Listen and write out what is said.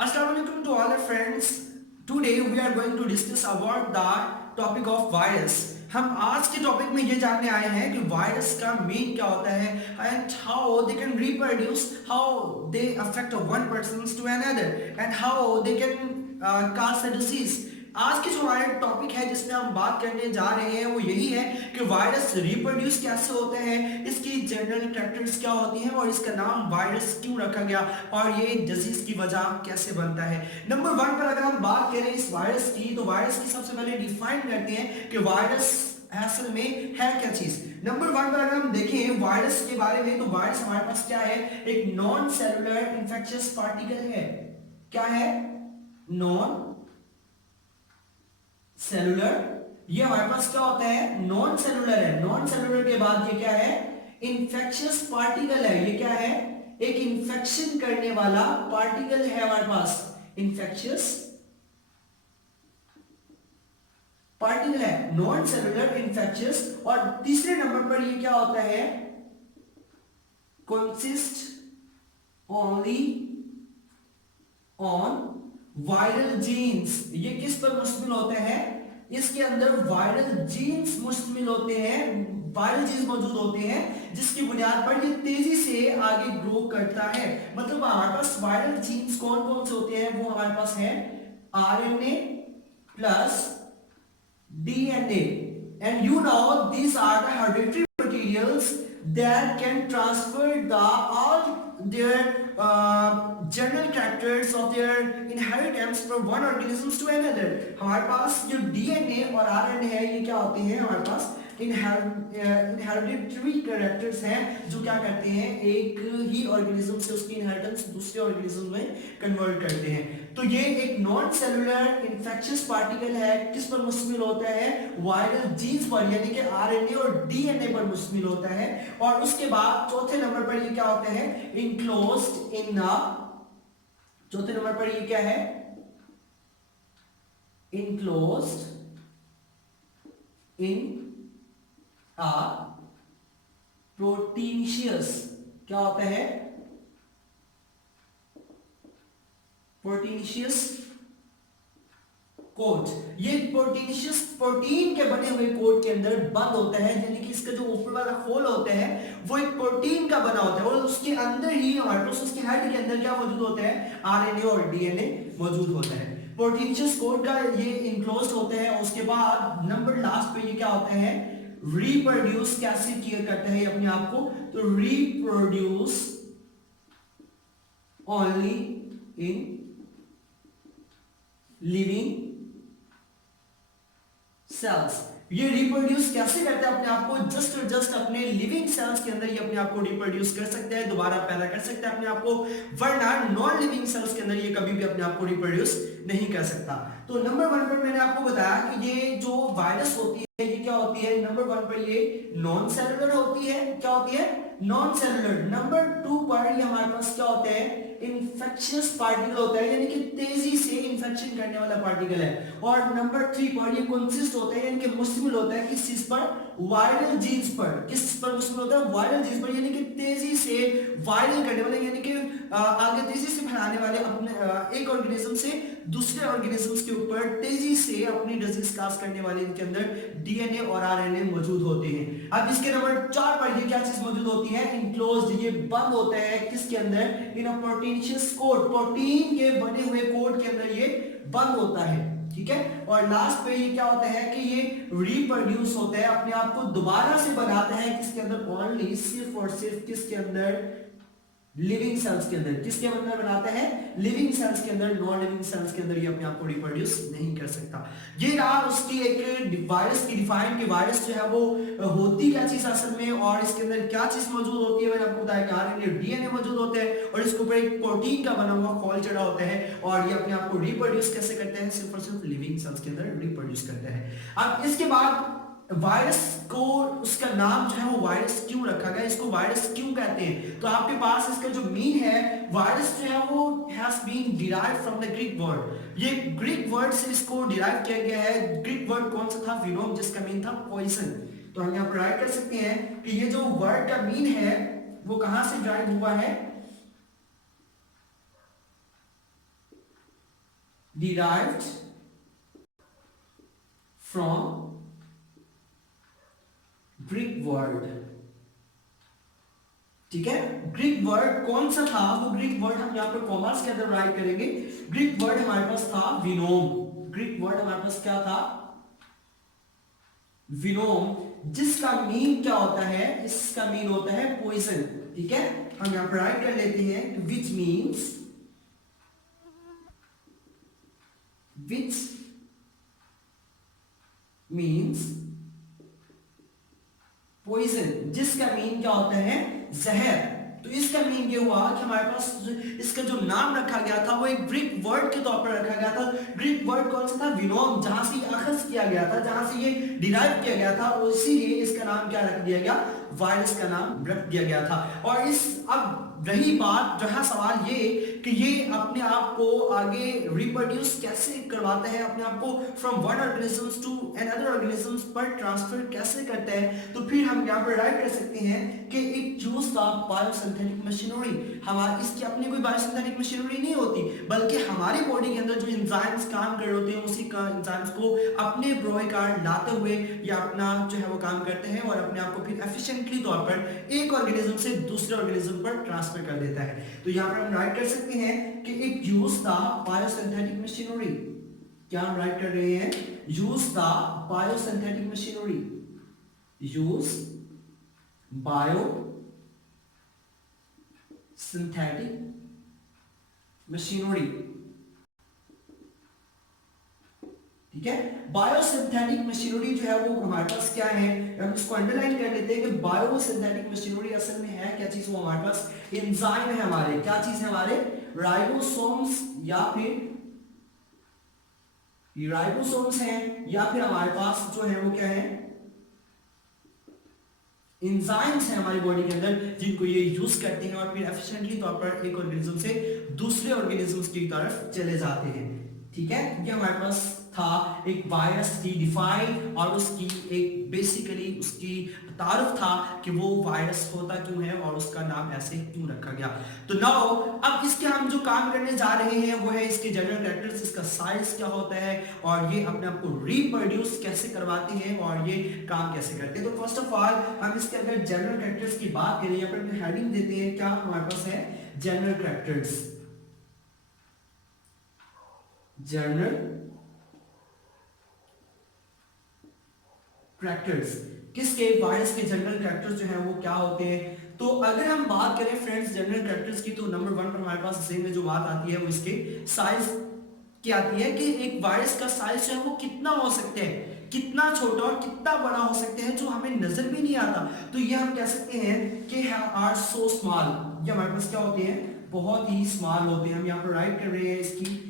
Assalamualaikum to all our friends. Today we are going to discuss about the topic of virus. हम आज के topic में ये जानने आए हैं कि वायरस का मेन क्या होता है and how they can reproduce, how they affect one person to another and how they can cause a disease. आज की जो हमारा टॉपिक है जिसमें हम बात करने जा रहे हैं वो यही है कि वायरस रिप्रोड्यूस कैसे होते हैं, इसकी जनरल कैरेक्टर्स क्या होती हैं और इसका नाम वायरस क्यों रखा गया और ये डिजीज की वजह कैसे बनता है। नंबर वन पर अगर हम बात करें इस वायरस की, तो वायरस की सबसे पहले डिफाइन करते हैं कि वायरस असल में है क्या चीज। नंबर वन पर अगर हम देखें वायरस के बारे में, तो वायरस हमारे पास क्या है, एक नॉन सेलुलर इन्फेक्शियस पार्टिकल है। क्या है? Non cellular. ये हमारे पास क्या होता है? नॉन सेलुलर है। नॉन सेलुलर के बाद ये क्या है? इन्फेक्शियस पार्टिकल है। ये क्या है? एक इन्फेक्शन करने वाला पार्टिकल है हमारे पास, इन्फेक्शियस पार्टिकल है, नॉन सेलुलर इन्फेक्शियस। और तीसरे नंबर पर ये क्या होता है? Consist only on viral genes. ये किस पर मुश्तमिल होते हैं? इसके अंदर वायरल जीन्स मुश्तमिल होते हैं, वायरल जीन्स मौजूद होते हैं जिसकी बुनियाद पर ये तेजी से आगे ग्रो करता है। मतलब हमारे पास वायरल जीन्स कौन कौन से होते हैं? वो हमारे पास है RNA plus DNA, and you know these are the hereditary materials that can transfer the all their general characters of their inheritance from one organisms to another। हमारे पास जो डीएनए और आरएनए है ये क्या होते हैं? हमारे पास इनहेरिटरी कैरेक्टर्स हैं जो क्या करते हैं, एक ही ऑर्गेनिज्म से उसकी इनहेरिटेंस दूसरे ऑर्गेनिज्म में कन्वर्ट करते हैं। तो ये एक नॉन सेलुलर इन्फेक्शियस पार्टिकल है, किस पर मुश्तमिल होता है? वायरल जीन्स पर, यानी कि आरएनए और डीएनए पर मुश्तमिल होता है। और उसके बाद चौथे नंबर पर ये क्या होता है? इनक्लोज्ड इन द, चौथे नंबर पर ये क्या है? इनक्लोज्ड इन आ प्रोटीनिशियस, क्या होता है? Proteinaceous coat. ये प्रोटीनिशियस प्रोटीन के बने हुए कोट के अंदर बंद होता है, यानी कि इसका जो ऊपर वाला खोल होता है वो एक प्रोटीन का बना होता है और उसके अंदर ही हमारे पास उसके हेड के अंदर क्या मौजूद होता है? आरएनए और डीएनए मौजूद होता है। प्रोटीनिशियस कोट का ये इनक्लोज्ड होता है। उसके बाद नंबर लास्ट पे ये क्या होता है? रिप्रोड्यूस कैसे किया करता है अपने आप को? तो reproduce only in living cells. ये रिप्रोड्यूस कैसे करता है अपने आप को? जस्ट और जस्ट अपने लिविंग सेल्स के अंदर ये अपने आप को रिप्रोड्यूस कर सकता है, दोबारा पैदा कर सकता है अपने आप को, वरना नॉन लिविंग सेल्स के अंदर ये कभी भी अपने आप को रिप्रोड्यूस नहीं कर सकता। तो नंबर वन पर मैंने आपको बताया कि ये जो वायरस होती है ये क्या होती है? नंबर वन पर ये नॉन सेलुलर होती है। क्या होती है? Non cellular. नंबर टू पर ये हमारे पास क्या होते हैं? इन्फेक्शियस पार्टिकल होता है, यानी कि तेजी से इन्फेक्शन करने वाला पार्टिकल है। और नंबर थ्री पर ये कंसिस्ट होता है, यानी कि मुश्तमिल होता है किस चीज पर? वायरल जीन्स पर। किस पर मुश्तमिल होता है? वायरल जीन्स पर, यानी कि तेजी से वायरल करने वाले, यानी कि आगे तेजी से फैलाने वाले, अपने एक ऑर्गेनिज्म से दूसरे ऑर्गेनिजम्स के ऊपर तेजी से अपनी डिजीज काज करने वाले इनके अंदर डीएनए और आरएनए मौजूद होते हैं। अब इसके नंबर चार पर ये क्या चीज मौजूद होती है? इनक्लोज्ड। ये बंद होता है किसके अंदर? इन अ प्रोटीनिशियस कोट, प्रोटीन के बने हुए कोट के अंदर ये बंद होता है। ठीक है। और लास्ट पे ये क्या होता है कि ये रिप्रोड्यूस होता है, अपने आप को दोबारा से बनाता है किसके अंदर? ओनली, सिर्फ और सिर्फ किसके अंदर? लिविंग सेल्स के अंदर। किसके अंदर बनाता है? लिविंग सेल्स के अंदर। नॉन लिविंग सेल्स के अंदर ये अपने आप को रिप्रोड्यूस नहीं कर सकता। ये रहा उसकी एक वायरस की डिफाइन कि वायरस जो है वो होती क्या चीज असल में और इसके अंदर क्या चीज मौजूद होती है। मैंने आपको बताया कि आरएनए डीएनए मौजूद होते हैं और इसके ऊपर एक प्रोटीन का बना हुआ खोल चढ़ा होता है और ये अपने आप को रिप्रोड्यूस कैसे करते हैं? सिर्फ और सिर्फ लिविंग सेल्स के अंदर रिप्रोड्यूस करते हैं। अब इसके बाद वायरस को, उसका नाम जो है वो वायरस क्यों रखा गया, इसको वायरस क्यों कहते हैं? तो आपके पास इसका जो मीन है, वायरस जो है वो has been derived from the Greek word. ये ग्रीक वर्ड से इसको डिराइव किया गया है। ग्रीक वर्ड कौन सा था? विनोम, जिसका मीन था पॉइजन। तो हम यहाँ पर राइट कर सकते हैं कि ये जो वर्ड का मीन है वो कहां से डिराइव हुआ है? derived from Greek word. ठीक है, ग्रीक वर्ड कौन सा था? वो ग्रीक वर्ड हम यहां पर कॉमर्स के अंदर राइट करेंगे। ग्रीक वर्ड हमारे पास था विनोम। ग्रीक वर्ड हमारे पास क्या था? विनोम, जिसका मीन क्या होता है? इसका मीन होता है पॉइजन। ठीक है, हम यहां पर राइट कर लेते हैं विच मीन्स पॉइजन, जिसका मीन क्या होता है? जहर। तो इसका मीन ये हुआ कि हमारे पास इसका जो नाम रखा गया था वो एक ग्रीक वर्ड के तौर पर रखा गया था। ग्रीक वर्ड कौन सा था? विनोम, जहां से अखज किया गया था, जहां से ये डिराइव किया गया था, और इसीलिए इसका नाम क्या रख दिया गया? वायरस का नाम रख दिया गया था। और इस अब रही बात, जहां सवाल ये कि ये अपने आप को आगे रिप्रोड्यूस कैसे करवाता है, अपने आप को from one organisms to another organisms पर ट्रांसफर कैसे करता है, तो फिर हम यहाँ पर राइट कर सकते हैं कि it used the biosynthetic machinery. हमारी इसकी अपनी कोई बायोसिंथेटिक मशीनरी नहीं होती, बल्कि हमारी बॉडी के अंदर जो एंजाइम्स काम कर रहे होते हैं, उसी का एंजाइम्स को अपने प्रोकार लाते हुए या अपना जो है वो काम करते हैं और अपने आप को फिर एफिशिएंटली तौर पर एक ऑर्गेनिज्म से दूसरे ऑर्गेनिज्म पर ट्रांसफर कर देता है। तो यहाँ पर हम राइट कर सकते हैं कि it use the biosynthetic machinery. क्या हम राइट कर रहे हैं? Use the biosynthetic machinery. Use bio synthetic machinery. ठीक है, बायोसिंथेटिक मशीनरी जो है वो हमारे पास क्या है, हम इसको अंडरलाइन कर लेते हैं कि बायोसिंथेटिक मशीनरी असल में है क्या चीज? वो हमारे पास एंजाइम है हमारे। क्या चीज है? हमारे राइबोसोम्स या फिर हमारे पास जो है वो क्या है? एंजाइम्स हैं हमारी बॉडी के अंदर, जिनको ये यूज करते हैं और फिर एफिशिएंटली तौर पर एक ऑर्गेनिज्म से दूसरे ऑर्गेनिज्म्स की तरफ चले जाते हैं। ठीक है, ये हमारे पास था एक वायरस की डिफाइन और उसकी एक बेसिकली उसकी तारुफ था कि वो वायरस होता क्यों है और उसका नाम ऐसे क्यों रखा गया। तो नाउ अब इसके हम जो काम करने जा रहे हैं वो है इसके जनरल कैरेक्टर्स, इसका साइज क्या होता है और ये अपने आप को रिप्रोड्यूस कैसे करवाते हैं और ये काम कैसे करते हैं। तो फर्स्ट ऑफ ऑल हम इसके अंदर जनरल कैरेक्टर्स की बात करें, यहाँ पर हेडिंग देते हैं, क्या हमारे पास है? General characters. जनरल कैरेक्टर्स किसके? वायरस के जनरल कैरेक्टर्स जो है वो क्या होते हैं? तो अगर हम बात करें फ्रेंड्स जनरल कैरेक्टर्स की, तो नंबर 1 पर हमारे पास सेम में जो बात आती है वो इसके साइज की आती है कि एक वायरस का साइज जो है वो कितना हो सकता है, कितना छोटा और कितना बड़ा हो सकते हैं, जो हमें नजर भी नहीं आता। तो ये हम कह सकते हैं कि आर सो स्मॉल। ये हमारे पास क्या होते हैं? बहुत ही स्मॉल होते हैं। हम यहाँ पर राइट कर रहे हैं इसकी